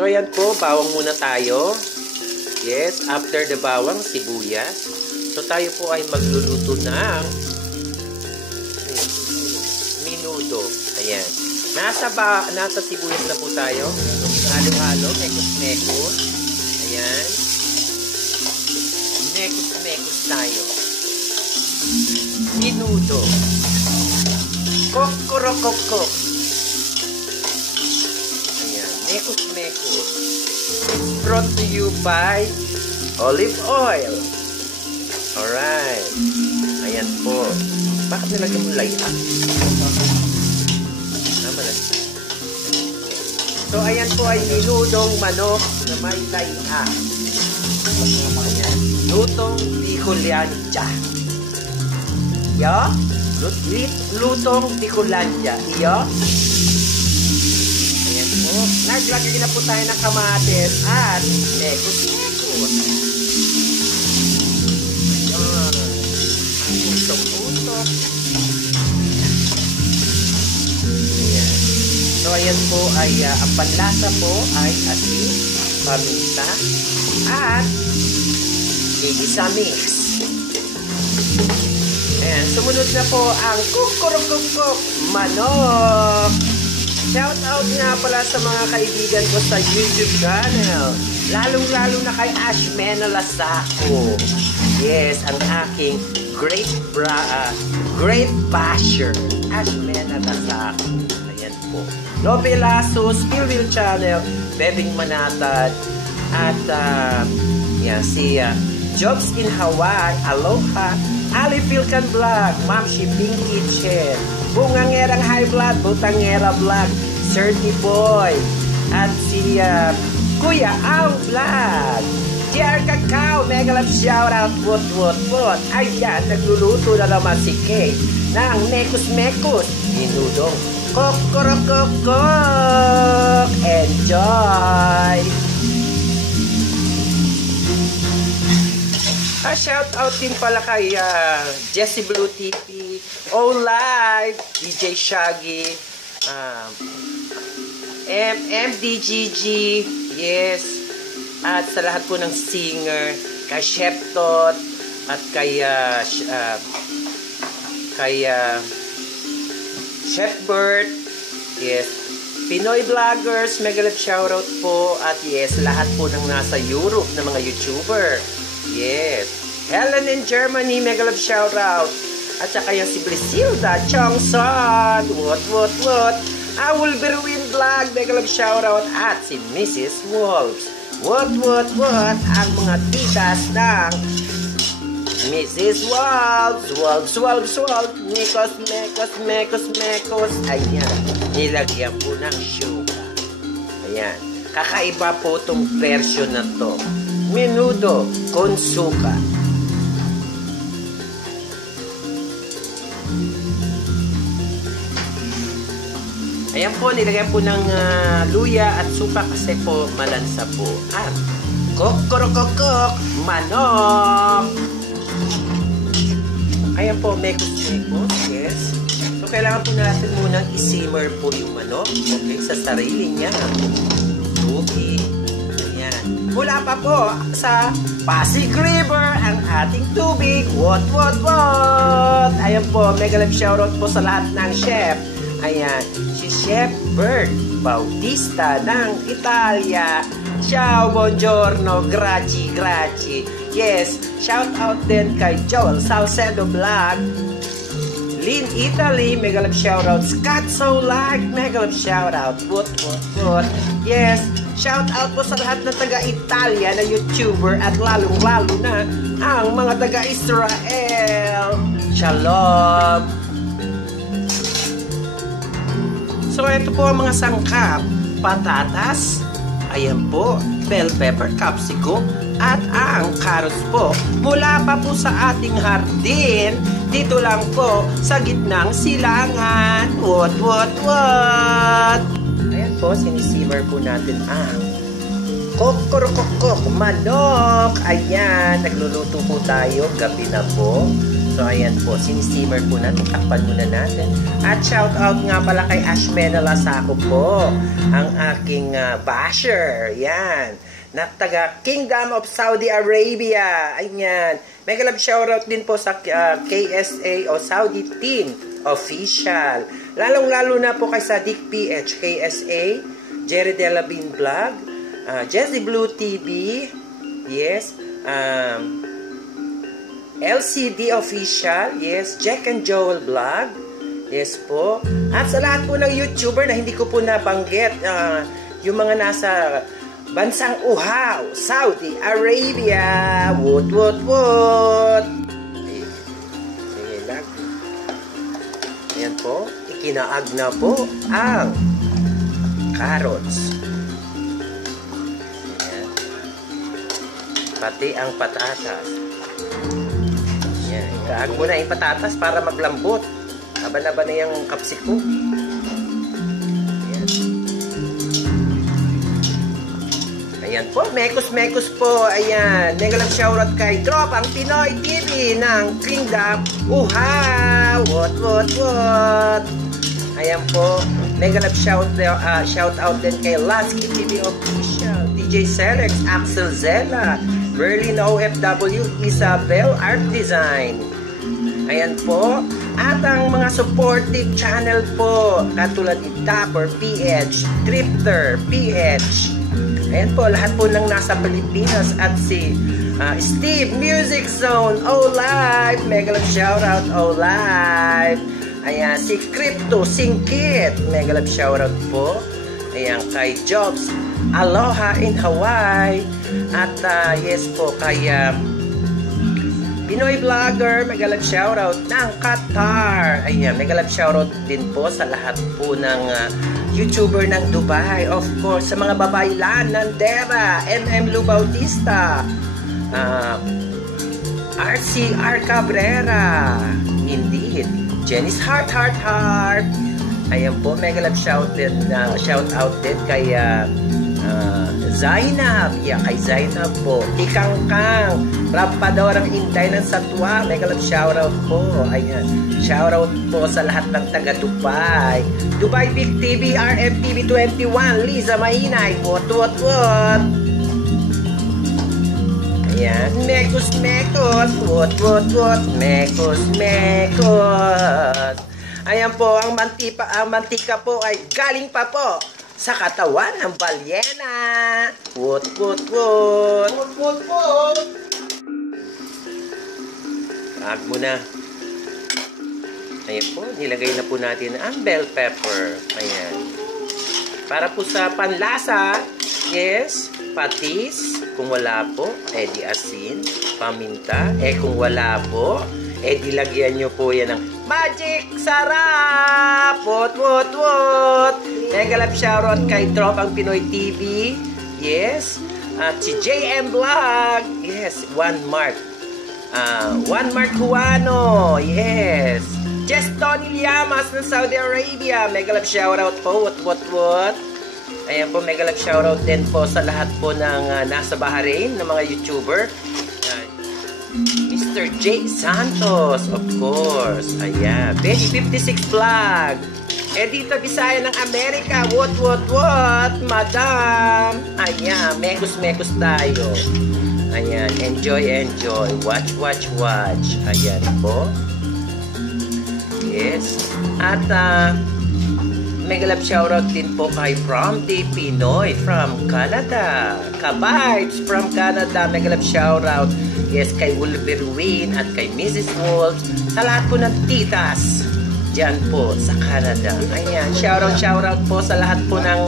So, ayan po, bawang muna tayo. Yes, after the bawang, sibuyas. So, tayo po ay magluluto ng minudo. Ayan. Nasa sibuyas na po tayo. Halo-halo, mekos-mekos. Ayan. Mekos-mekos tayo. Minudo. Kokorokokok. Ayan. Mekos-mekos. Brought to you by olive oil. Alright. Ayan po. Bakit nilagyan mo layan? Tama na. So, ayan po ay minudong manok na may layan. Ayan. Lutong Bicolanja. Yo? Lutong Bicolanja. Yo? Ayan po. Naglagay na po tayo ng kamatis at mekos-mekos. Ayan. Ang usok-usok. Ayan. So, ayan po ay ang panlasa po ay asin, paminta, at igisa mix. Ayan, sumunod na po ang kukurukukuk manok. Shout out nga pala sa mga kaibigan ko sa YouTube channel. Lalong-lalo na kay Ashmena Lasaco. Yes, ang aking great basher, Ashmena Lasaco. Ayan po. Lope Lasso, Skillville Channel, Bebing Manatad, at yan, si Jobs in Hawaii, Aloha, Ali Pilcan Vlog, Ma'am Shipping Kitchen, Bungangerang High Blood, Butangera Vlog, Certi Boy, at si Kuya Ang Vlog, JR Cacao, mega love shoutout, what. Ayan, nagluluto na naman si Kate ng mekos-mekos, minudong kokorokokok. Enjoy! Shout out din pala kay Jessie Blue TV, O-Live, DJ Shaggy, MDGG, yes, at sa lahat po ng singer, kay Chef Tot, at kay Chef Bert, yes, Pinoy Vloggers, mega love shoutout po, at yes, lahat po ng nasa Europe na mga YouTuber, yes, Helen in Germany, mega love shoutout, at saka yung si Brisilda Chongson, what, I will be Ruin Vlog, mega love shoutout, at si Mrs. Wolves, what, ang mga titas ng Mrs. Wolves, mekos, ayan, nilagyan po ng sugar, ayan, kakaiba po itong version na to, minudo con suka. Ayan po, nilagyan po ng luya at suka kasi po malansa po ang kokorokokok manok. Ayan po, mekos-mekos, yes. So, kailangan po natin munang isimmer po yung manok, okay, sa sarili niya. Okay. Ayan. Mula pa po sa Pasig River ang ating tubig. What? Ayan po, mega love shoutout po sa lahat ng chef. Ayan, si Chef Bert Bautista ng Italia. Ciao, buongiorno, grazie. Yes, shout out din kay Joel Salcedo Vlog, Lynn Italy, mega love shoutout, Scatso Like, mega love shoutout, what. Yes, shout out po sa lahat na taga-Italia na YouTuber at lalong-lalo na ang mga taga-Israel. Shalom! So, ito po ang mga sangkap. Patatas, ayan po, bell pepper, capsicum, at ang carrots po. Mula pa po sa ating hardin, dito lang po sa gitnang silangan. What? Ayan po, sinisimmer po natin ang kokorokokok manok. Ayan, nagluluto po tayo. Gabi na po. So, ayan po. Sinisimmer po natin. Takpan muna natin. At shout out nga pala kay Ashmena Lasako po. Ang aking basher. Yan. Na taga Kingdom of Saudi Arabia. Ayan. Mega love shoutout din po sa KSA o Saudi Team Official. Lalong-lalo na po kay Sadiq PH, KSA, Jerry Delabin Vlog, Jesse Blue TV, yes, LCD Official, yes, Jack and Joel Vlog, yes po. At sa lahat po ng YouTuber na hindi ko po nabanggit, yung mga nasa bansang Uhaw, Saudi Arabia, woot woot woot. Sige lang. Ayan po, ikinaag na po ang carrots. Ayan. Pati ang patatas. Ayan, ikaag mo na yung patatas para maglambot. Aba-aba na yung kapsiko. Ayan po, mekos-mekos po. Ayan, mega love shoutout kay Tropang Pinoy TV ng Kingdom Uhaw. What? Ayan po, mega love shoutout din kay Lasky TV Official, DJ Celex, Axel Zella, Berlin OFW, Isabel Art Design. Ayan po. At ang mga supportive channel po, katulad ni Dapper PH, Drifter PH. Ayan po, lahat po ng nasa Pilipinas at si Steve Music Zone, O-Live, mega love shoutout, O-Live. Ayan, si Crypto Singkit, mega love shoutout po. Ayan, kay Jobs, Aloha in Hawaii. At yes po, kay Pinoy Vlogger, mega love shoutout ng Qatar. Ayan, mega love shoutout din po sa lahat po ng YouTuber ng Dubai. Of course, sa mga babaylan ng Dera, MM Lu Bautista, RCR Cabrera, indeed, Jenny's Heart. Ayan po, mega love shout out din kay Zainab. Yeah, kay Zainab po. Tikangkang, Rampadorang Intay ng Satwa, mega love shoutout po. Ayan, shoutout po sa lahat ng taga Dubai. Dubai Big TV, RMTV 21, Liza Mainay, what. Ayan, mekos, what, mekos. Ayan po, ang mantika po ay galing pa po sa katawan ng balyena. What. Kaag mo na. Ayan po, nilagay na po natin ang bell pepper. Ayan. Para po sa panlasa, yes, patis. Kung wala po, edi asin, paminta. Kung wala po, edi lagyan nyo po yan ng magic sarap. What. Mega love shoutout kay Tropang Pinoy TV. Yes. At si JM Vlog. Yes. One Mark Juano. Yes. Jess Tony Llamas ng Saudi Arabia. Mega love shoutout po. What. Ayan po, mega love shoutout din po sa lahat po ng nasa Bahrain, ng mga YouTuber. Mr. J. Santos, of course. Ayan. Benny 56 Vlog. Edita Bisaya ng Amerika. What, madam. Ayan. Mekos tayo. Ayan. Enjoy. Watch. Ayan po. Yes. At, mega love shoutout din po kay From the Pinoy from Canada. Kabites from Canada. Mega love shoutout. Yes, kay Wolverine at kay Mrs. Wolves. Sa lahat po ng titas dyan po sa Canada. Ayan, shoutout po sa lahat po ng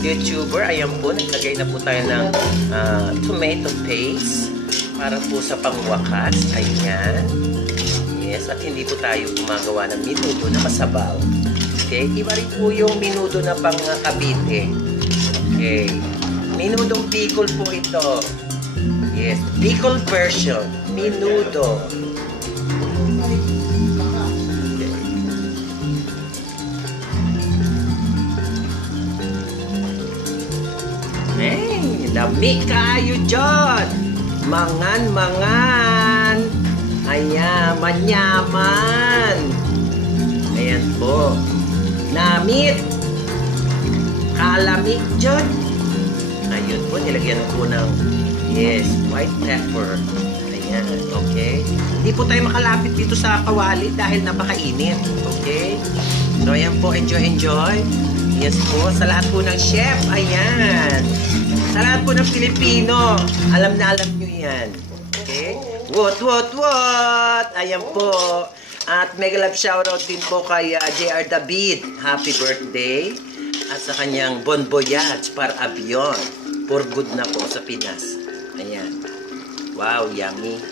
YouTuber. Ayan po, naglagay na po tayo ng tomato paste para po sa pangwakas. Ayan. Yes, at hindi po tayo gumagawa ng minuto na masabaw. Okay, iba rin po yung minuto na pang Cavite. Okay, minudong Bicol po ito. Yes, Bicol version, minudo. Hey, lamig kayo dyan. Mangan. Ayan, manyaman. Ayan po. Namit. Kalamig dyan. Ayun po, nilagyan po ng, yes, white pepper. Ayan, okay. Hindi po tayo makalapit dito sa kawali dahil napakainit. Okay? So, ayan po, enjoy. Yes po, sa lahat po ng chef, ayan. Sa lahat po ng Pilipino, alam na alam nyo yan. Okay? What? Ayan po. At mega love shoutout din po kay JR David. Happy birthday. At sa kanyang bon voyage para avion. For good na po sa Pinas. Ayan. Wow, yummy.